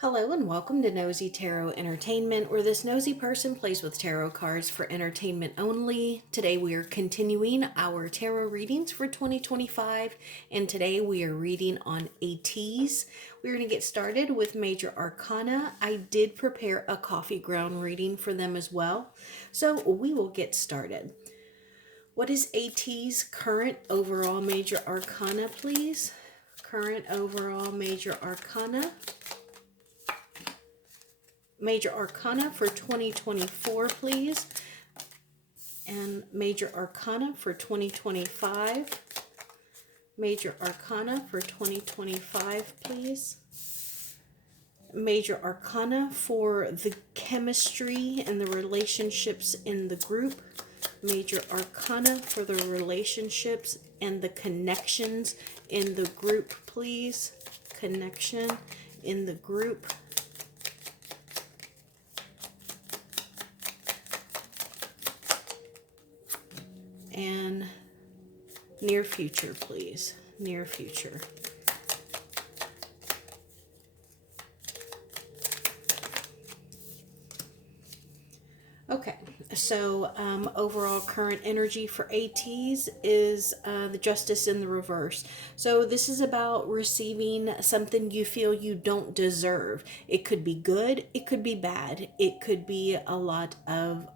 Hello and welcome to Nosy Tarot Entertainment, where this nosy person plays with tarot cards for entertainment only. Today we are continuing our tarot readings for 2025, and today we are reading on ATEEZ. We're going to get started with Major Arcana. I did prepare a coffee ground reading for them as well, so we will get started. What is ATEEZ current overall Major Arcana, please? Current overall Major Arcana. Major Arcana for 2024, please. And Major Arcana for 2025. Major Arcana for 2025, please. Major Arcana for the chemistry and the relationships in the group. Major Arcana for the relationships and the connections in the group, please. Connection in the group. And near future, please. Near future. Okay, so overall current energy for ATEEZ is the Justice in the reverse. So this is about receiving something you feel you don't deserve. It could be good, it could be bad, it could be a lot of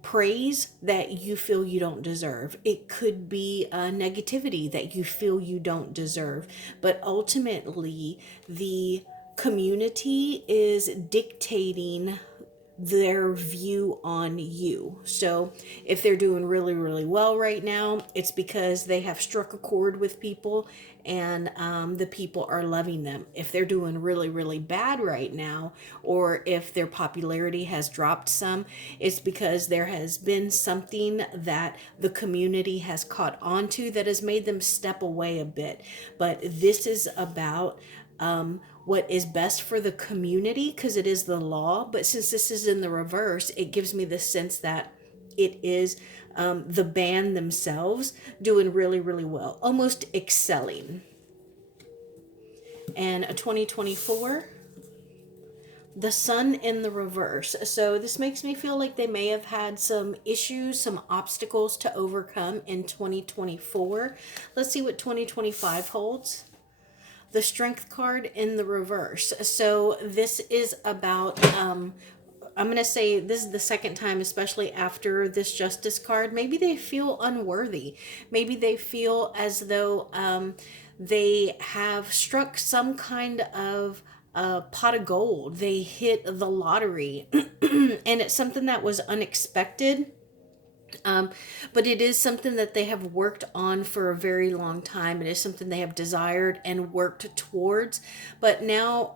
praise that you feel you don't deserve. It could be negativity that you feel you don't deserve. But ultimately, the community is dictating their view on you. So if they're doing really, really well right now, it's because they have struck a chord with people and the people are loving them. If they're doing really, really bad right now, or if their popularity has dropped some, it's because there has been something that the community has caught on to that has made them step away a bit. But this is about what is best for the community because it is the law. But since this is in the reverse, it gives me the sense that it is the band themselves doing really, really well, almost excelling. And a 2024, the sun in the reverse. So this makes me feel like they may have had some issues, some obstacles to overcome in 2024. Let's see what 2025 holds. The strength card in the reverse. So this is about I'm going to say this is the second time, especially after this justice card, maybe they feel unworthy. Maybe they feel as though they have struck some kind of pot of gold. They hit the lottery and it's something that was unexpected. But it is something that they have worked on for a very long time. It is something they have desired and worked towards. But now,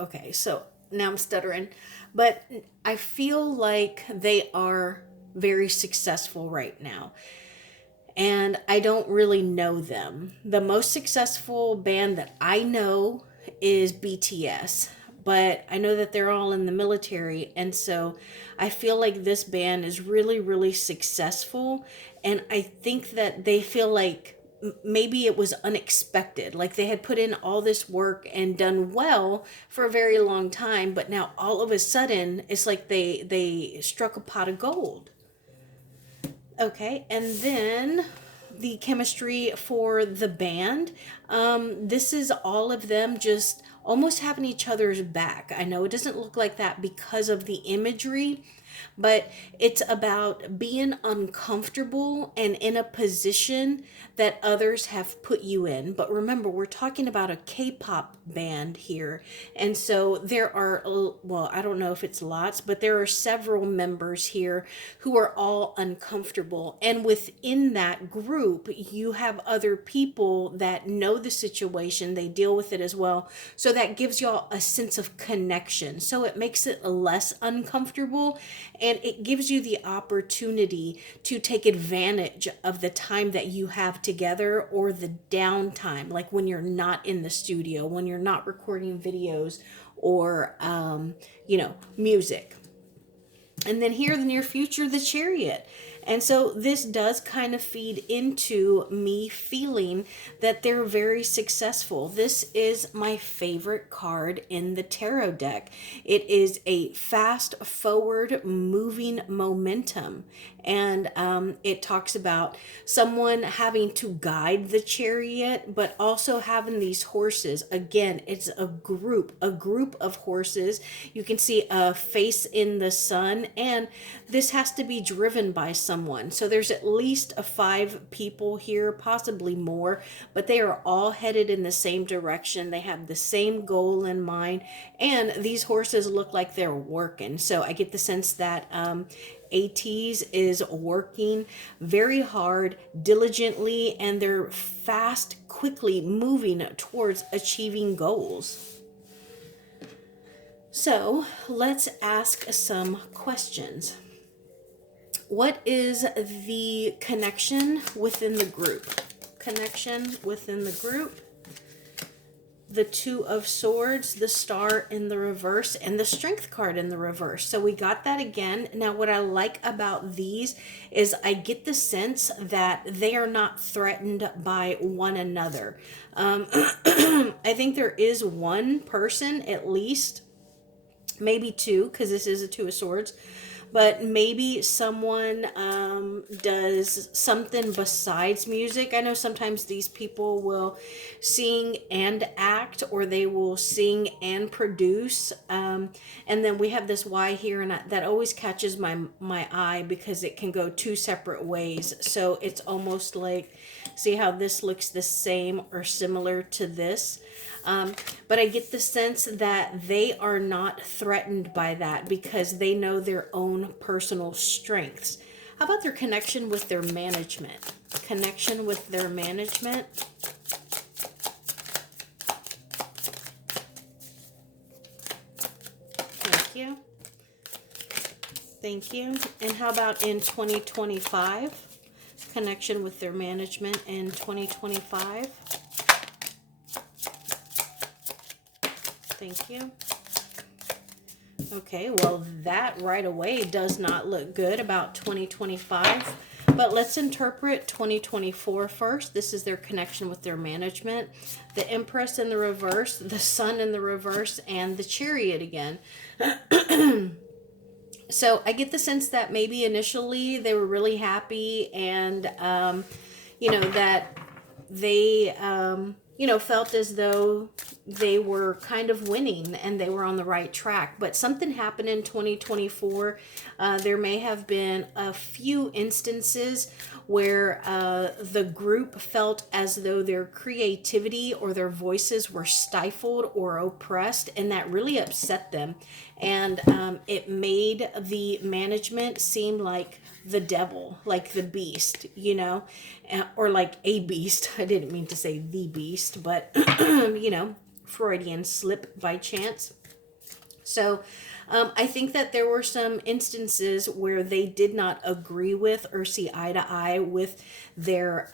okay, so now I'm stuttering. But I feel like they are very successful right now. And I don't really know them. The most successful band that I know is BTS, but I know that they're all in the military, and so I feel like this band is really, really successful, and I think that they feel like maybe it was unexpected, like they had put in all this work and done well for a very long time, but now all of a sudden it's like they struck a pot of gold. Okay, and then the chemistry for the band. This is all of them just almost having each other's back. I know it doesn't look like that because of the imagery, but it's about being uncomfortable and in a position that others have put you in. But remember, we're talking about a K-pop band here. And so there are, well, I don't know if it's lots, but there are several members here who are all uncomfortable. And within that group, you have other people that know the situation, they deal with it as well. So that gives y'all a sense of connection. So it makes it less uncomfortable and it gives you the opportunity to take advantage of the time that you have together or the downtime, like when you're not in the studio, when you're not recording videos or music. And then here, the near future, the Chariot. And so this does kind of feed into me feeling that they're very successful. This is my favorite card in the tarot deck. It is a fast forward moving momentum. And it talks about someone having to guide the chariot, but also having these horses. Again, it's a group of horses. You can see a face in the sun, and this has to be driven by someone. So there's at least 5 people here, possibly more, but they are all headed in the same direction. They have the same goal in mind, and these horses look like they're working. So I get the sense that ATEEZ is working very hard, diligently, and they're fast, quickly moving towards achieving goals. So let's ask some questions. What is the connection within the group? Connection within the group. The 2 of Swords, the Star in the reverse, and the Strength card in the reverse. So we got that again. Now what I like about these is I get the sense that they are not threatened by one another. I think there is one person at least, maybe 2, because this is a 2 of Swords, but maybe someone does something besides music. I know sometimes these people will sing and act, or they will sing and produce. And then we have this Y here, and that always catches my eye because it can go 2 separate ways. So it's almost like, see how this looks the same or similar to this? But I get the sense that they are not threatened by that because they know their own personal strengths. How about their connection with their management? Connection with their management. Thank you. Thank you. And how about in 2025? Connection with their management in 2025. Thank you. Okay, well, that right away does not look good about 2025. But let's interpret 2024 first. This is their connection with their management. The Empress in the reverse, the Sun in the reverse, and the Chariot again. So I get the sense that maybe initially they were really happy and, that they, felt as though they were kind of winning and they were on the right track. But something happened in 2024. There may have been a few instances where the group felt as though their creativity or their voices were stifled or oppressed, and that really upset them. And it made the management seem like the devil, like the beast, or like a beast. I didn't mean to say the beast, but, Freudian slip by chance. So I think that there were some instances where they did not agree with or see eye to eye with their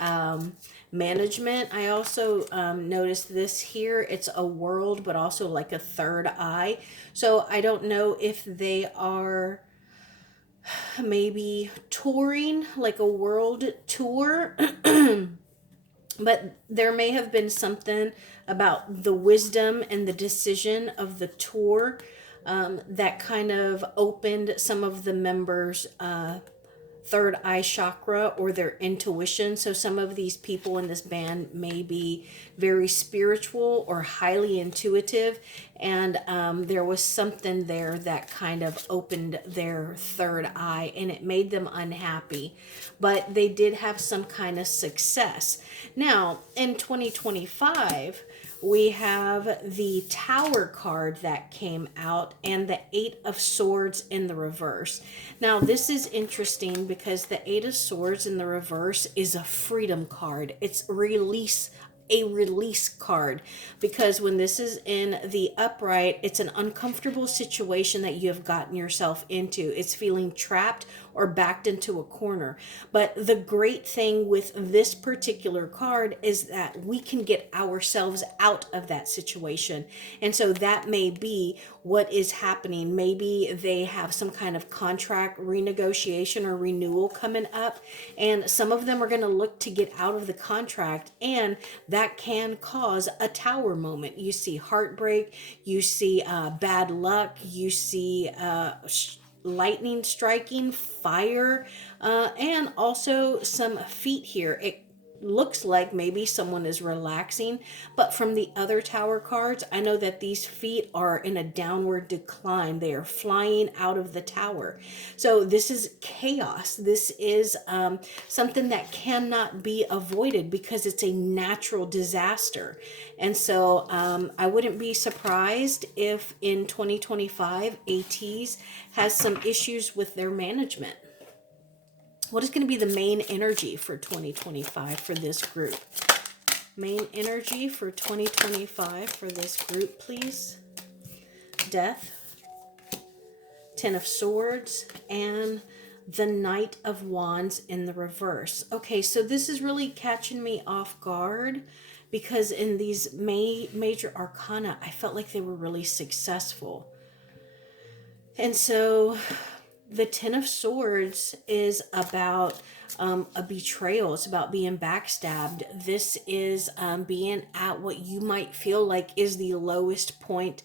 management. I also noticed this here. It's a world, but also like a third eye. So I don't know if they are maybe touring, like a world tour. But there may have been something about the wisdom and the decision of the tour that kind of opened some of the members' third eye chakra or their intuition. So some of these people in this band may be very spiritual or highly intuitive, and there was something there that kind of opened their third eye and it made them unhappy, but they did have some kind of success. Now in 2025 we have the Tower card that came out and the 8 of Swords in the reverse. Now, this is interesting because the 8 of Swords in the reverse is a freedom card. It's release a release card, because when this is in the upright, it's an uncomfortable situation that you have gotten yourself into. It's feeling trapped or backed into a corner. But the great thing with this particular card is that we can get ourselves out of that situation. And so that may be what is happening. Maybe they have some kind of contract renegotiation or renewal coming up, and some of them are going to look to get out of the contract, and that can cause a tower moment. You see heartbreak, you see bad luck, you see lightning striking, fire, and also some feet here. It looks like maybe someone is relaxing, but from the other tower cards, I know that these feet are in a downward decline. They are flying out of the tower. So this is chaos. This is something that cannot be avoided because it's a natural disaster. And so I wouldn't be surprised if in 2025 ATEEZ has some issues with their management. What is going to be the main energy for 2025 for this group? Main energy for 2025 for this group, please. Death, Ten of Swords, and the Knight of Wands in the reverse. Okay, so this is really catching me off guard because in these major arcana, I felt like they were really successful. And so the Ten of Swords is about a betrayal. It's about being backstabbed. This is being at what you might feel like is the lowest point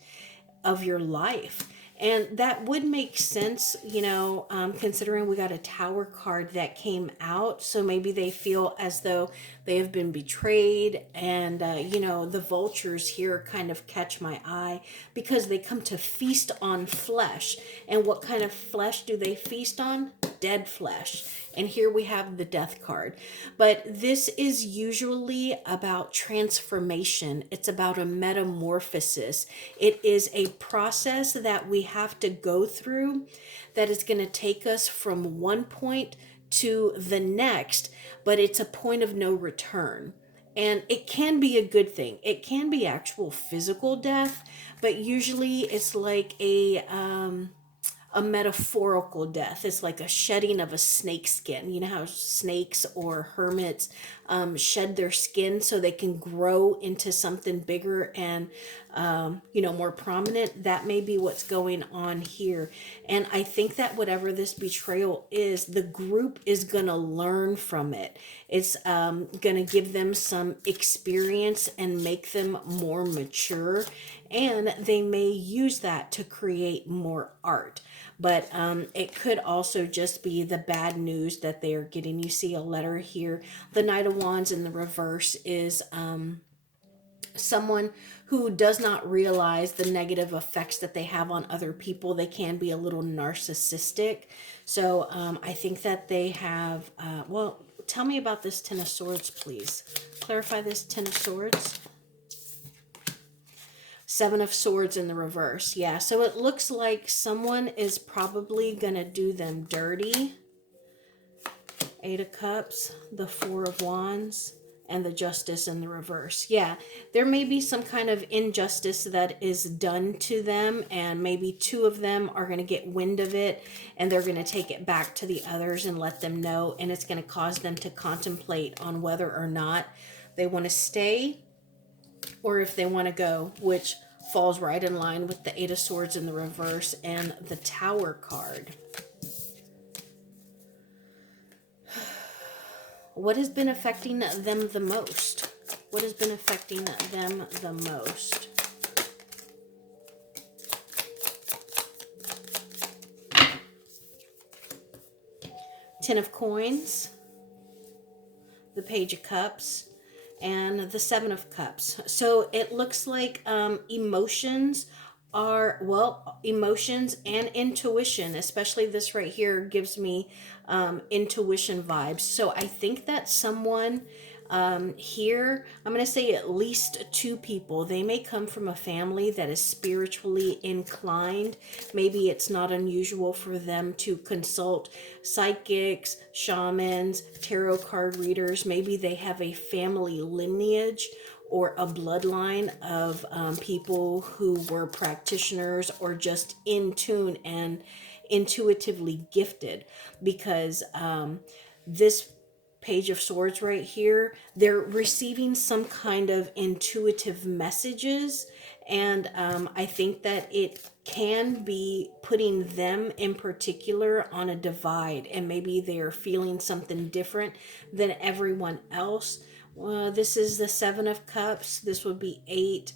of your life. And that would make sense, you know, considering we got a Tower card that came out. So maybe they feel as though they have been betrayed. And, you know, the vultures here kind of catch my eye because they come to feast on flesh. And what kind of flesh do they feast on? Dead flesh. And here we have the Death card. But this is usually about transformation. It's about a metamorphosis. It is a process that we have to go through that is going to take us from one point to the next, but it's a point of no return. And it can be a good thing. It can be actual physical death, but usually it's like a metaphorical death. It's like a shedding of a snake skin. You know how snakes or hermits shed their skin so they can grow into something bigger and, you know, more prominent. That may be what's going on here. And I think that whatever this betrayal is, the group is going to learn from it. It's going to give them some experience and make them more mature. And they may use that to create more art. But it could also just be the bad news that they are getting. You see a letter here. The Knight of Wands in the reverse is someone who does not realize the negative effects that they have on other people. They can be a little narcissistic. So I think that they have, well, tell me about this Ten of Swords, please. Clarify this Ten of Swords. Seven of Swords in the reverse. Yeah, so it looks like someone is probably going to do them dirty. Eight of Cups, the Four of Wands, and the Justice in the reverse. Yeah, there may be some kind of injustice that is done to them, and maybe two of them are going to get wind of it, and they're going to take it back to the others and let them know, and it's going to cause them to contemplate on whether or not they want to stay or if they want to go, which falls right in line with the Eight of Swords in the reverse and the Tower card. What has been affecting them the most? What has been affecting them the most? Ten of Coins, the Page of Cups, and the Seven of Cups. So it looks like emotions are, well, emotions and intuition, especially this right here gives me intuition vibes. So I think that someone Here, I'm going to say at least two people. They may come from a family that is spiritually inclined. Maybe it's not unusual for them to consult psychics, shamans, tarot card readers. Maybe they have a family lineage or a bloodline of people who were practitioners or just in tune and intuitively gifted, because this Page of Swords right here, they're receiving some kind of intuitive messages, and I think that it can be putting them in particular on a divide, and maybe they're feeling something different than everyone else. This is the Seven of Cups. This would be 8.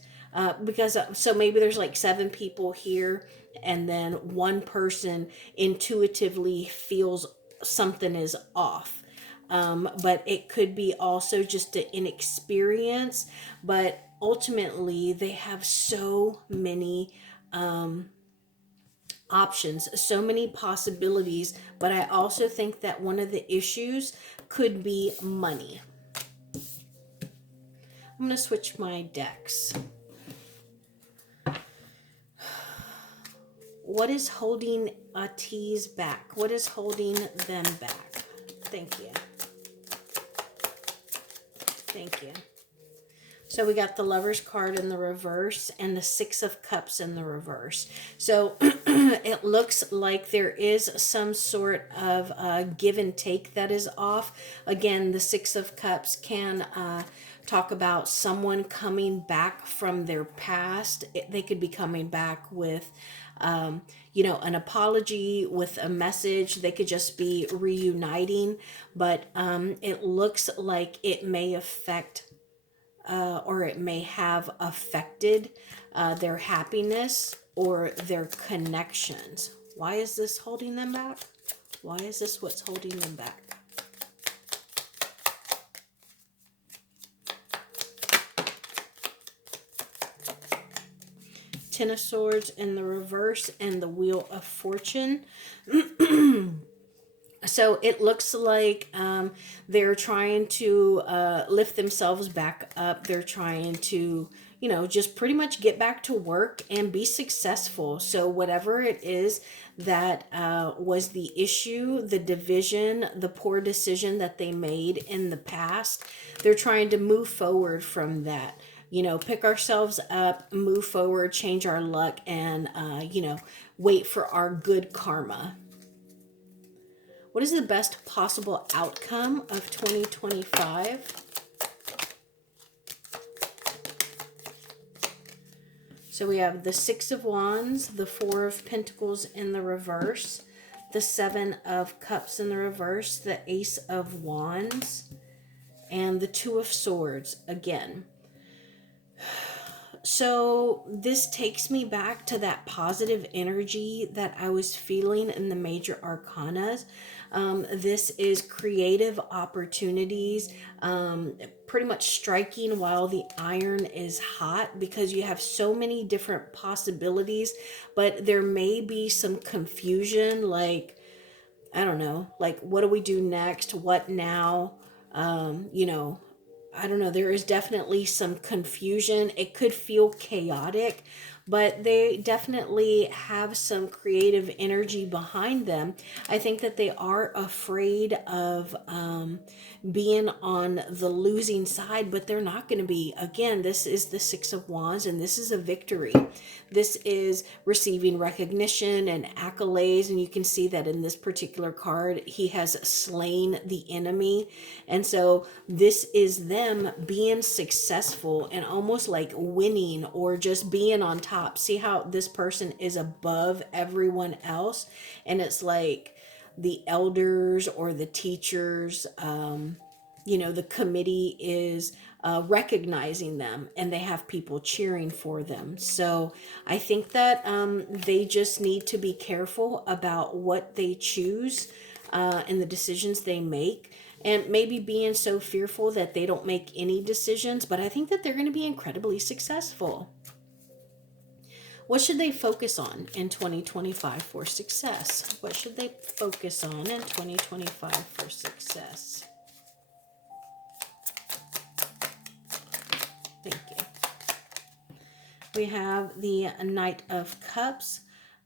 Because so maybe there's like 7 people here, and then one person intuitively feels something is off. But it could be also just an inexperience. But ultimately, they have so many options, so many possibilities. But I also think that one of the issues could be money. I'm going to switch my decks. What is holding ATEEZ back? What is holding them back? Thank you. Thank you. So we got the Lover's card in the reverse and the Six of Cups in the reverse. So it looks like there is some sort of give and take that is off. Again, the Six of Cups can talk about someone coming back from their past. They could be coming back with an apology, with a message. They could just be reuniting, but it looks like it may affect or it may have affected their happiness or their connections. Why is this holding them back? Why is this what's holding them back? Ten of Swords in the reverse and the Wheel of Fortune. So it looks like they're trying to lift themselves back up. They're trying to, just pretty much get back to work and be successful. So whatever it is that was the issue, the division, the poor decision that they made in the past, they're trying to move forward from that. Pick ourselves up, move forward, change our luck, and, wait for our good karma. What is the best possible outcome of 2025? So we have the Six of Wands, the Four of Pentacles in the reverse, the Seven of Cups in the reverse, the Ace of Wands, and the Two of Swords again. So this takes me back to that positive energy that I was feeling in the major arcanas. This is creative opportunities, pretty much striking while the iron is hot, because you have so many different possibilities, but there may be some confusion, like, I don't know, like, what do we do next? What now? I don't know, there is definitely some confusion. It could feel chaotic, but they definitely have some creative energy behind them. I think that they are afraid of being on the losing side, but they're not going to be. Again, this is the Six of Wands, and this is a victory. This is receiving recognition and accolades, and you can see that in this particular card, he has slain the enemy. And so this is them being successful and almost like winning, or just being on top. See how this person is above everyone else, and it's like the elders or the teachers, the committee is recognizing them, and they have people cheering for them. So I think that they just need to be careful about what they choose and the decisions they make, and maybe being so fearful that they don't make any decisions. But I think that they're going to be incredibly successful. What should they focus on in 2025 for success? What should they focus on in 2025 for success? We have the Knight of Cups,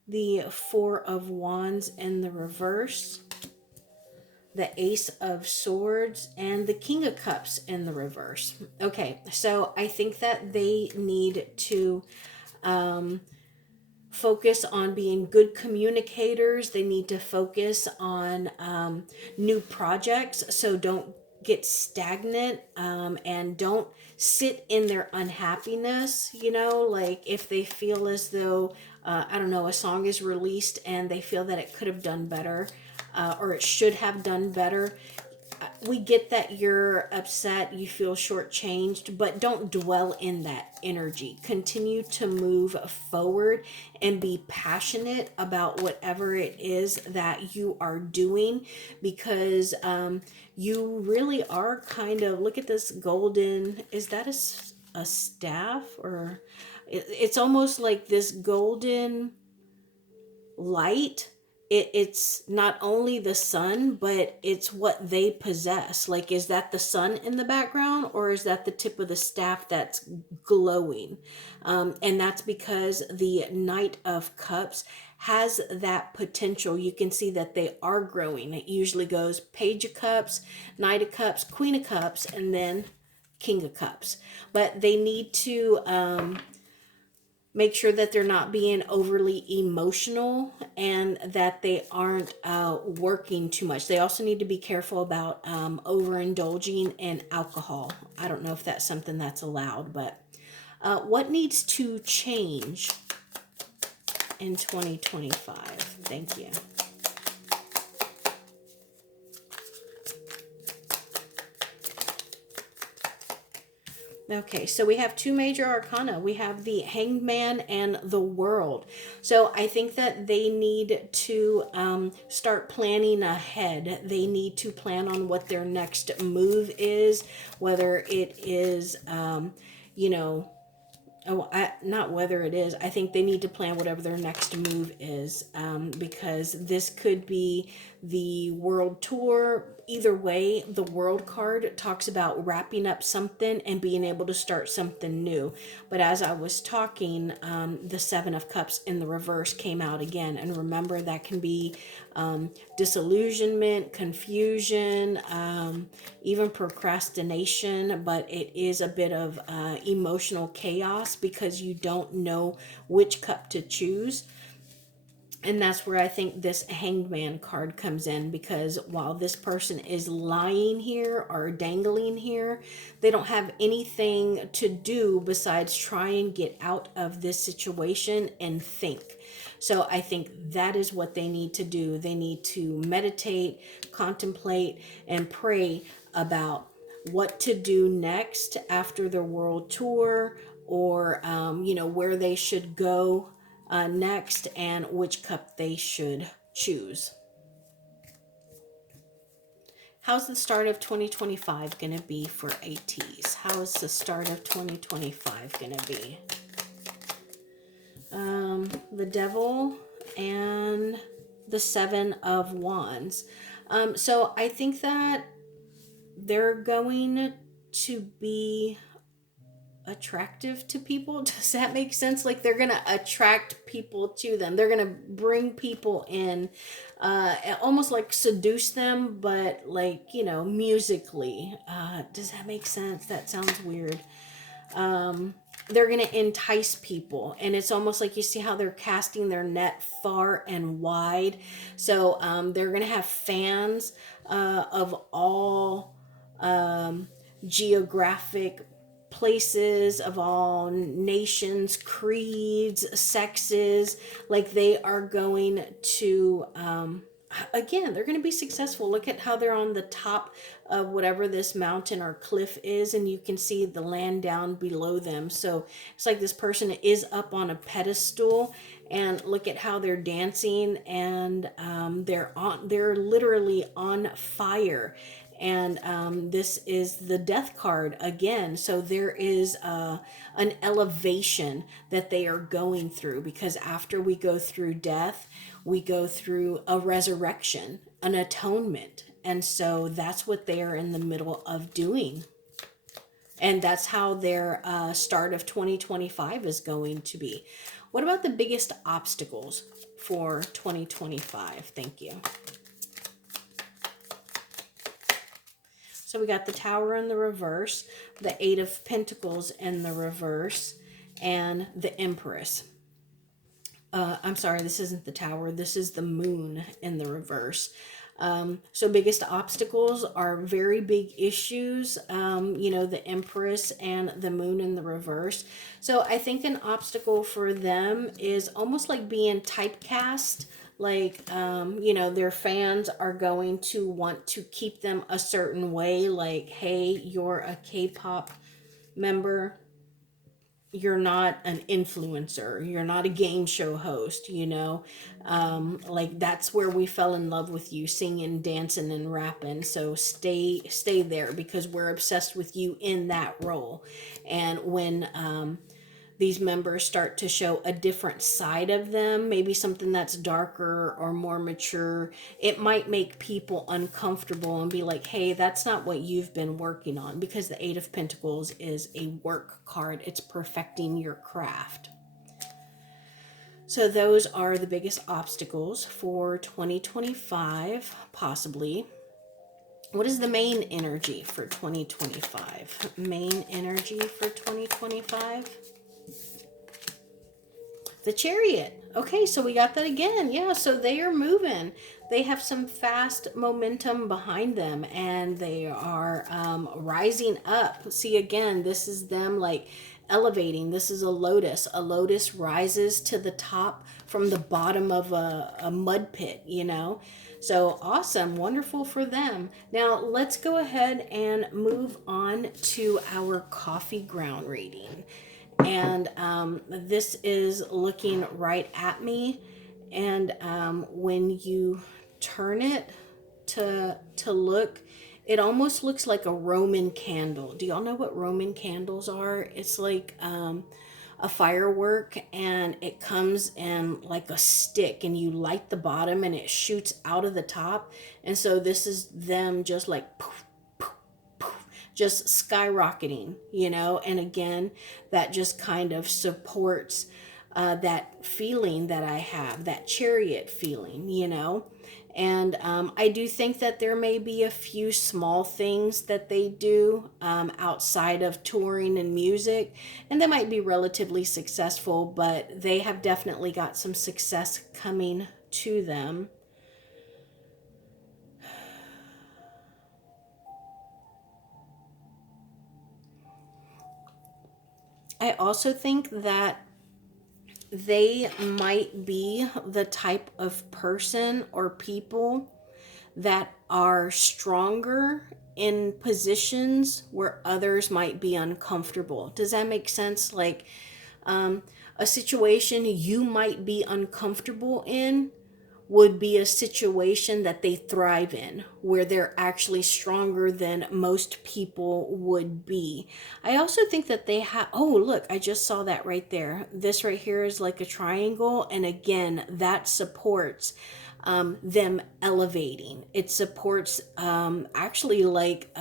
the Four of Wands in the reverse, the Ace of Swords, and the King of Cups in the reverse. Okay, so I think that they need to focus on being good communicators. They need to focus on new projects. So don't get stagnant, and don't sit in their unhappiness. Like if they feel as though, I don't know, a song is released and they feel that it could have done better, or it should have done better. We get that you're upset, you feel shortchanged, but don't dwell in that energy. Continue to move forward and be passionate about whatever it is that you are doing, because you really are kind of, look at this golden, is that a staff? Or it's almost like this golden light. It's not only the sun, but it's what they possess. Like, is that the sun in the background, or is that the tip of the staff that's glowing? And that's because the Knight of Cups has that potential. You can see that they are growing. It usually goes Page of Cups, Knight of Cups, Queen of Cups, and then King of Cups. But they need to make sure that they're not being overly emotional, and that they aren't working too much. They also need to be careful about overindulging in alcohol. I don't know if that's something that's allowed, but what needs to change in 2025? Thank you. Okay, so we have two major arcana. We have the Hanged Man and the World. So I think that they need to start planning ahead. They need to plan on what their next move is, whether it is, not whether it is. I think they need to plan whatever their next move is, because this could be the world tour. Either way, the World card talks about wrapping up something and being able to start something new. But as I was talking, the Seven of Cups in the reverse came out again. And remember, that can be disillusionment, confusion, even procrastination, but it is a bit of emotional chaos because you don't know which cup to choose. And that's where I think this Hanged Man card comes in, because while this person is lying here or dangling here, they don't have anything to do besides try and get out of this situation and think. So I think that is what they need to do. They need to meditate, contemplate, and pray about what to do next after their world tour, or where they should go next, and which cup they should choose. How's the start of 2025 going to be for ATEEZ? How is the start of 2025 going to be? The Devil and the Seven of Wands. So I think that they're going to be attractive to people. Does that make sense? Like, they're gonna attract people to them. They're gonna bring people in, almost like seduce them, but like, musically. Does that make sense? That sounds weird. They're gonna entice people, and it's almost like, you see how they're casting their net far and wide. So they're gonna have fans of all geographic places, of all nations, creeds, sexes. Like, they are going to again, they're going to be successful. Look at how they're on the top of whatever this mountain or cliff is, and you can see the land down below them. So it's like this person is up on a pedestal, and look at how they're dancing, and they're literally on fire. And this is the Death card again. So there is an elevation that they are going through, because after we go through death, we go through a resurrection, an atonement. And so that's what they are in the middle of doing. And that's how their start of 2025 is going to be. What about the biggest obstacles for 2025? Thank you. So we got the Tower in the reverse, the Eight of Pentacles in the reverse, and the Empress. I'm sorry, this isn't the Tower. This is the Moon in the reverse. So biggest obstacles are very big issues, the Empress and the Moon in the reverse. So I think an obstacle for them is almost like being typecast. Like, their fans are going to want to keep them a certain way. Like, hey, you're a K-pop member. You're not an influencer. You're not a game show host, like that's where we fell in love with you, singing, dancing, and rapping. So stay there because we're obsessed with you in that role. And when these members start to show a different side of them, maybe something that's darker or more mature, it might make people uncomfortable and be like, hey, that's not what you've been working on, because the Eight of Pentacles is a work card. It's perfecting your craft. So those are the biggest obstacles for 2025, possibly. What is the main energy for 2025? Main energy for 2025? The Chariot. Okay, so we got that again. Yeah, so they are moving. They have some fast momentum behind them, and they are rising up. See, again, this is them like elevating. This is a lotus. A lotus rises to the top from the bottom of a mud pit, So awesome, wonderful for them. Now let's go ahead and move on to our coffee ground reading. And this is looking right at me. And when you turn it to look, it almost looks like a Roman candle. Do y'all know what Roman candles are? It's like a firework, and it comes in like a stick, and you light the bottom and it shoots out of the top. And so this is them just like poof, just skyrocketing, and again, that just kind of supports that feeling that I have, that chariot feeling, and I do think that there may be a few small things that they do outside of touring and music, and they might be relatively successful, but they have definitely got some success coming to them. I also think that they might be the type of person or people that are stronger in positions where others might be uncomfortable. Does that make sense? Like a situation you might be uncomfortable in would be a situation that they thrive in, where they're actually stronger than most people would be. I also think that they have, oh, look, I just saw that right there. This right here is like a triangle. And again, that supports them elevating. It supports actually like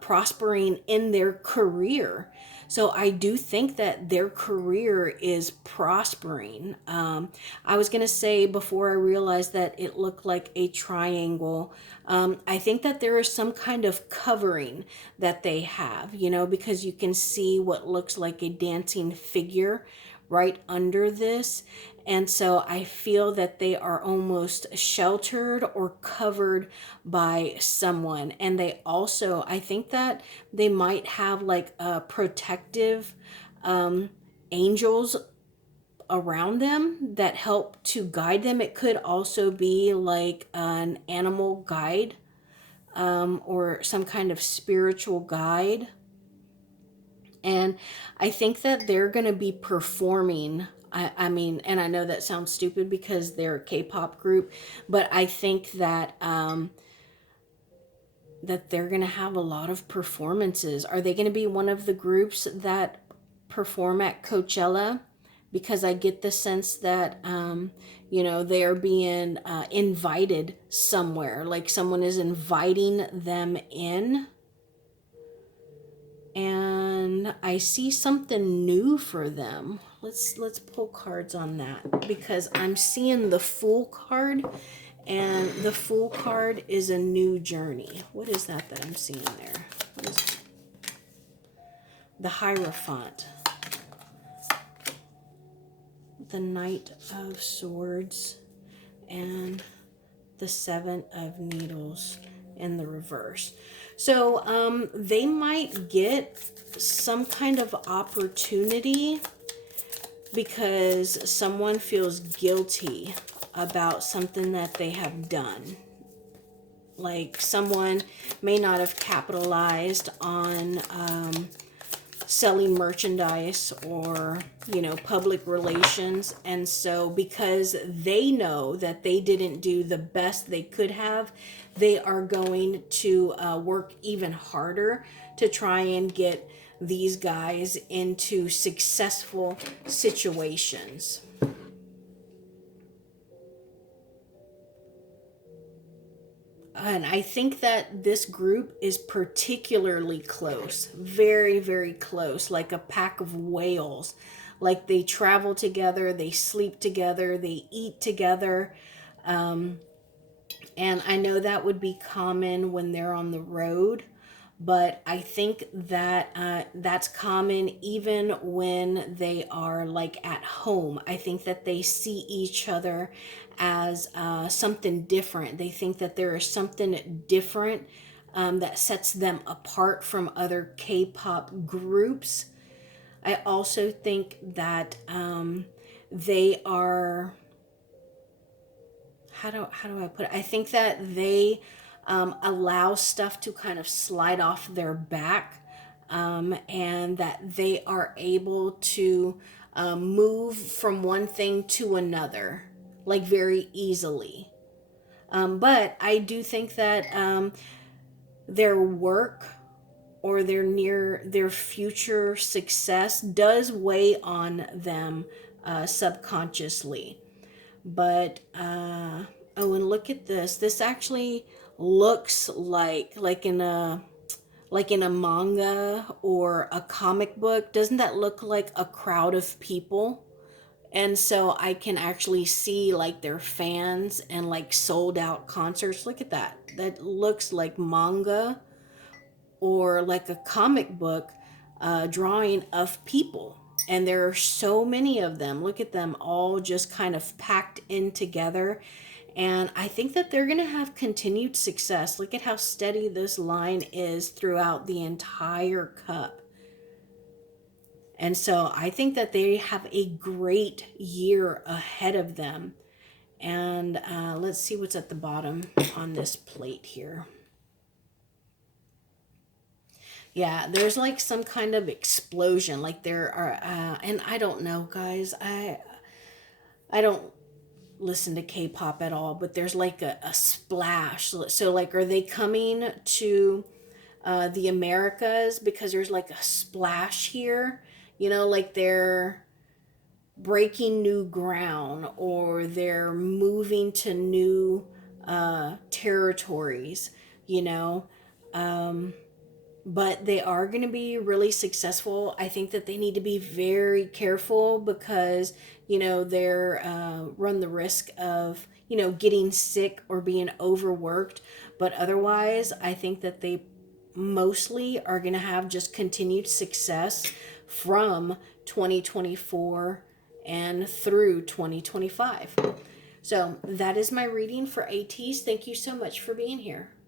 prospering in their career. So I do think that their career is prospering. I was going to say before I realized that it looked like a triangle, I think that there is some kind of covering that they have, because you can see what looks like a dancing figure right under this. And so I feel that they are almost sheltered or covered by someone. And they also, I think that they might have like a protective angels around them that help to guide them. It could also be like an animal guide or some kind of spiritual guide. And I think that they're going to be performing. I mean, and I know that sounds stupid because they're a K-pop group, but I think that that they're going to have a lot of performances. Are they going to be one of the groups that perform at Coachella? Because I get the sense that, they are being invited somewhere, like someone is inviting them in. and I see something new for them. Let's pull cards on that, because I'm seeing the Fool card, and the Fool card is a new journey. What is that I'm seeing there? What is the Hierophant? The Knight of Swords and the Seven of Needles in the reverse. So they might get some kind of opportunity because someone feels guilty about something that they have done. Like someone may not have capitalized on selling merchandise or, public relations. And so because they know that they didn't do the best they could have, they are going to work even harder to try and get these guys into successful situations. And I think that this group is particularly close, very, very close, like a pack of whales. Like they travel together, they sleep together, they eat together. And I know that would be common when they're on the road, but I think that that's common even when they are like at home. I think that they see each other as something different. They think that there is something different that sets them apart from other K-pop groups. I also think that they are, how do I put it? I think that they allow stuff to kind of slide off their back, and that they are able to move from one thing to another, like very easily. But I do think that their work or their future success does weigh on them subconsciously. But oh, and look at this. This actually looks like in a manga or a comic book. Doesn't that look like a crowd of people? And so I can actually see like their fans and like sold out concerts. Look at that. That looks like manga or like a comic book drawing of people. And there are so many of them. Look at them all just kind of packed in together. And I think that they're going to have continued success. Look at how steady this line is throughout the entire cup. And so I think that they have a great year ahead of them. And let's see what's at the bottom on this plate here. Yeah, there's like some kind of explosion. Like there are, and I don't know, guys. I don't listen to K-pop at all, but there's like a splash. So like, are they coming to the Americas because there's like a splash here? Like they're breaking new ground or they're moving to new territories, you know. But they are going to be really successful. I think that they need to be very careful because, they're run the risk of, getting sick or being overworked. But otherwise, I think that they mostly are going to have just continued success from 2024 and through 2025. So that is my reading for ATEEZ. Thank you so much for being here.